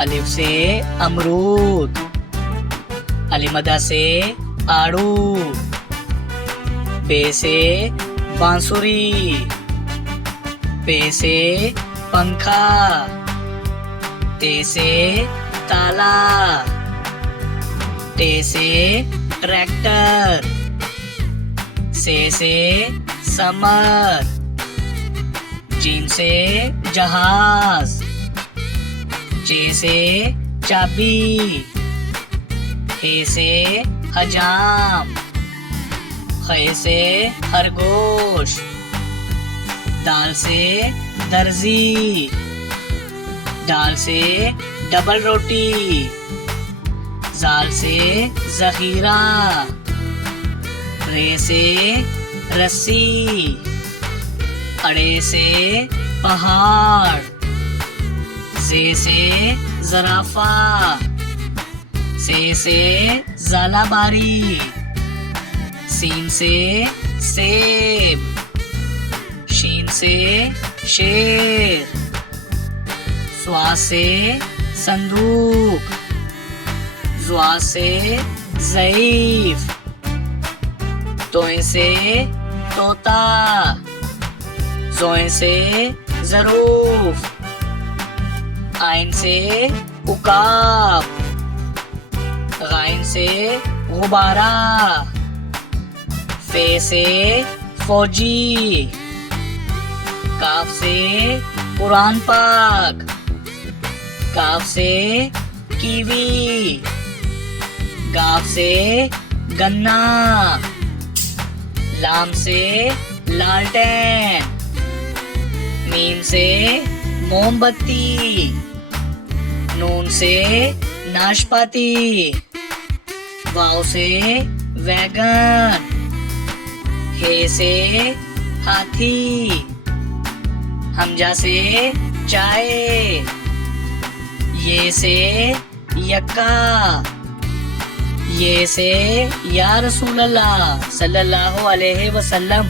अलिफ से अमरूद, अलिमदा से आड़ू, बे से बांसुरी, पे से पंखा, ते से ताला, टे से ट्रैक्टर, से समर, जीन से जहाज, चे से चाबी, हे से हजाम, खे से खरगोश, दाल से दर्जी, दाल से डबल रोटी, जाल से जखीरा, रे से रस्सी, अड़े से पहाड़, जे से जराफा, से जालाबारी, सीन से सेब, शीन से शेर, स्वा से संदूक, ज़्वा से ज़ईफ, तोए से तोता, ज़ोए से ज़रूफ, आइन से उकाब, गाइन से गुब्बारा, फे से फौजी, काफ से कुरान पाक, काफ से कीवी, गाफ से गन्ना, लाम से लालटेन, मीम से मोमबत्ती, नून से नाशपाती, वाव से वैगन, हे से हाथी, हमजा से चाय, ये से यक्का, ये से या रसूल अल्लाह सल्लल्लाहु अलैहि वसल्लम।